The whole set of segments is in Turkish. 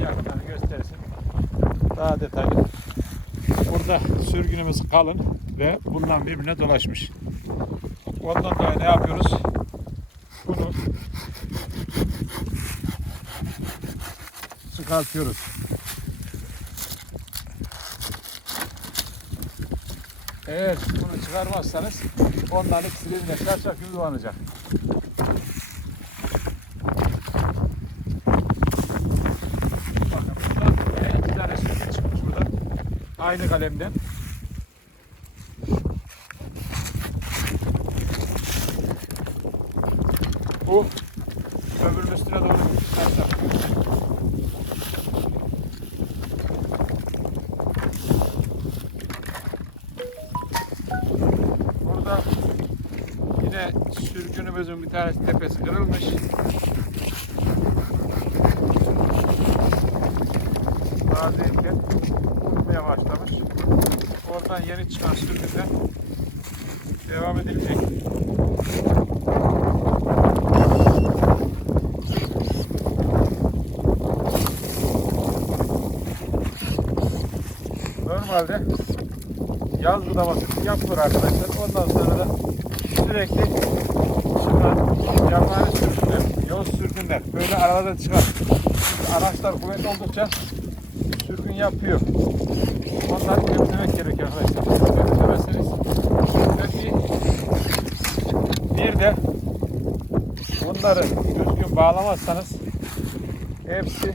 yakından göstersin. Daha detaylı. Burada sürgünümüz kalın ve bundan birbirine dolaşmış. Ondan dolayı ne yapıyoruz? Bunu çıkartıyoruz. Eğer bunu çıkarmazsanız onların ikisi birbirine çarşaf gibi dolanacak. Bakın burada yine iki tane sürgün çıkmış burada. Aynı kalemden. Bu öbürünün üstüne doğru çarşaf. Burada yine sürgünümüzün bir tanesi tepesi kırılmış. Tazeyken kurumaya başlamış. Oradan yeni çıkan sürgünden devam edilecek. Normalde yaz budaması yapılır arkadaşlar. Ondan sonra da sürekli çıkan yabani sürgünler, yoz sürgünler böyle arada çıkar. Araçlar kuvvetli oldukça sürgün yapıyor. Onları temizlemek gerekiyor arkadaşlar. Temizlemezseniz ve bir, de bunları düzgün bağlamazsanız hepsi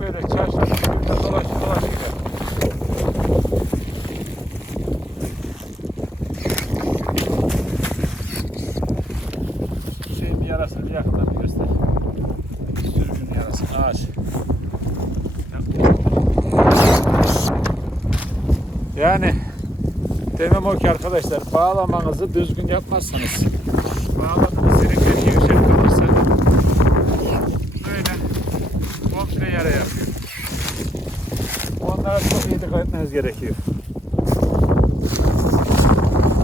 böyle çarşaf birbirine dolaşır dolaşır gider. Şeyin yarasını yakından bir göster. Sürgün yarası, ağaç. Yani demem o ki arkadaşlar bağlamanızı düzgün yapmazsanız bağladığınız sinekler gevşek kalırsa böyle komple yara yapıyor. Onlara çok iyi dikkat etmeniz gerekiyor.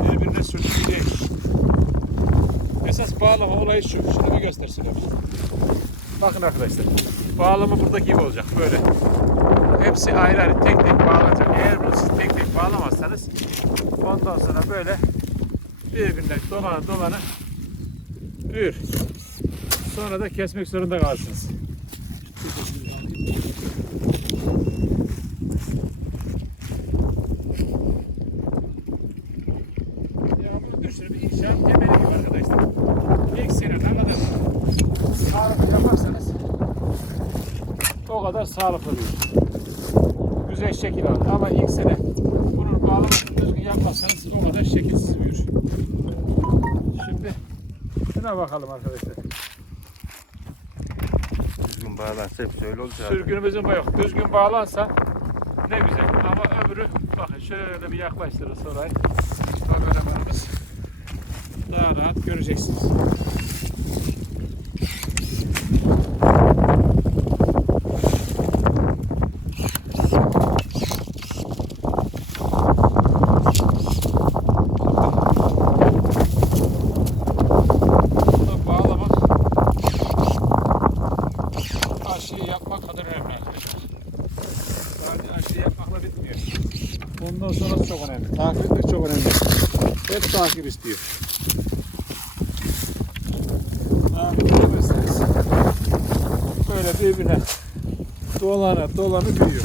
Birbirine sürtüyor. Esas bağlama olayı şu. Şunu bir göstersin abi. Bakın arkadaşlar. Bağlama buradaki gibi olacak. Böyle. Hepsi ayrı ayrı tek tek bağlanacak. Eğer bunu siz tek bağlamazsanız ondan sonra böyle birbirine dolana dolana büyür. Sonra da kesmek zorunda kalırsınız. Ya bunu düşünün bir inşaat temeli gibi arkadaşlar. İlk sene ne kadar yaparsanız o kadar sağlıklı. Güzel şekil alır. Ama ilk sene bunun bağlamasını düzgün yapmazsanız o kadar şekilsiz büyür. Şimdi şuna bakalım arkadaşlar. Düzgün bağlansa hepsi öyle olacak. Sürgünümüzün bağı yok. Düzgün bağlansa ne güzel. Ama öbürü bakın şöyle bir yaklaştırırız orayı. Kameramanımız daha rahat göreceksiniz. Yapmak kadar önemli arkadaşlar. Yapmakla bitmiyor. Ondan sonra çok önemli. Takip etmek çok önemli. Hep takip istiyor. Takip edemezseniz böyle birbirine dolana dolana büyüyor.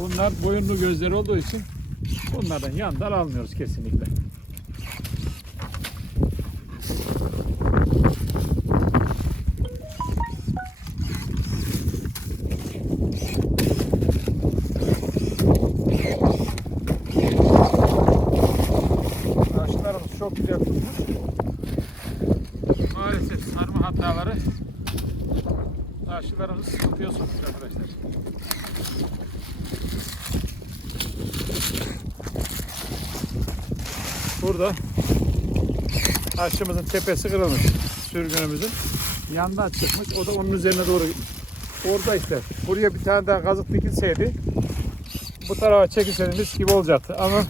Bunlar boyunlu gözleri olduğu için bunlardan yandan almıyoruz kesinlikle. Ağaçlarımız çok güzel tutmuş. Maalesef sarma hataları aşılarımızı sıkıntıya sokmuş arkadaşlar. burada aşçımızın tepesi kırılmış. Sürgünümüzün. Yandan çıkmış. O da onun üzerine doğru. Orada işte. Buraya bir tane daha kazık dikilseydi bu tarafa çekilseydi mis gibi olacaktı. Ama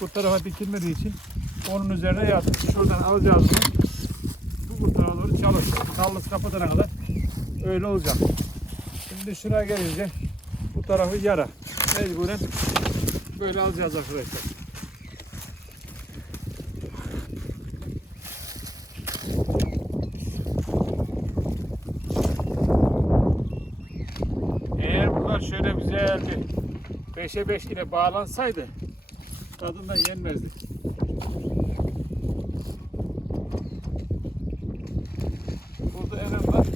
bu tarafa dikilmediği için onun üzerine yattık. Şuradan alacağız. Bu, bu tarafa doğru çalışacak. Kallası kapatana kadar öyle olacak. Şimdi şuraya gelince bu tarafı yara. Mecburen böyle alacağız arkadaşlar. Eğer bunlar şöyle güzel bir 5'e 5 ile bağlansaydı tadından yenmezdi. Burada önemli var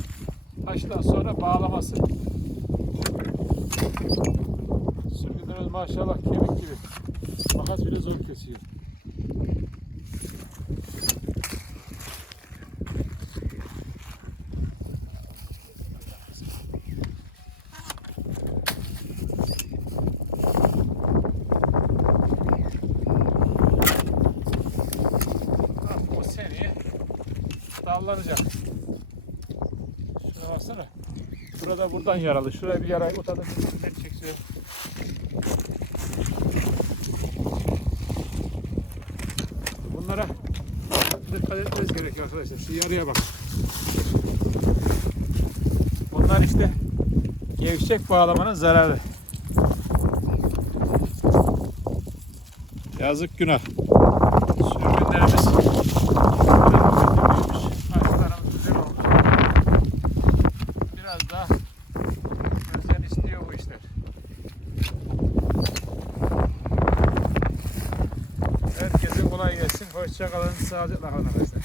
taştan sonra bağlaması. Sürgülerimiz maşallah kemik gibi. Makas bile zor kesiyor. Ah, dallanacak. Şuna baksana. Burada buradan yaralı. Şuraya bir yarayı utadım. Ne çekiyor? Bunlara dikkat etmeniz gerekiyor arkadaşlar. Şu yarıya bak. Bunlar işte gevşek bağlamanın zararı. Yazık günah. Sürgünlerimiz büyümüş. Arkalarımız güzel olmuş. Biraz daha özen istiyor bu işler. Herkese kolay gelsin. Hoşça kalın. Sağlıcakla kalın arkadaşlar.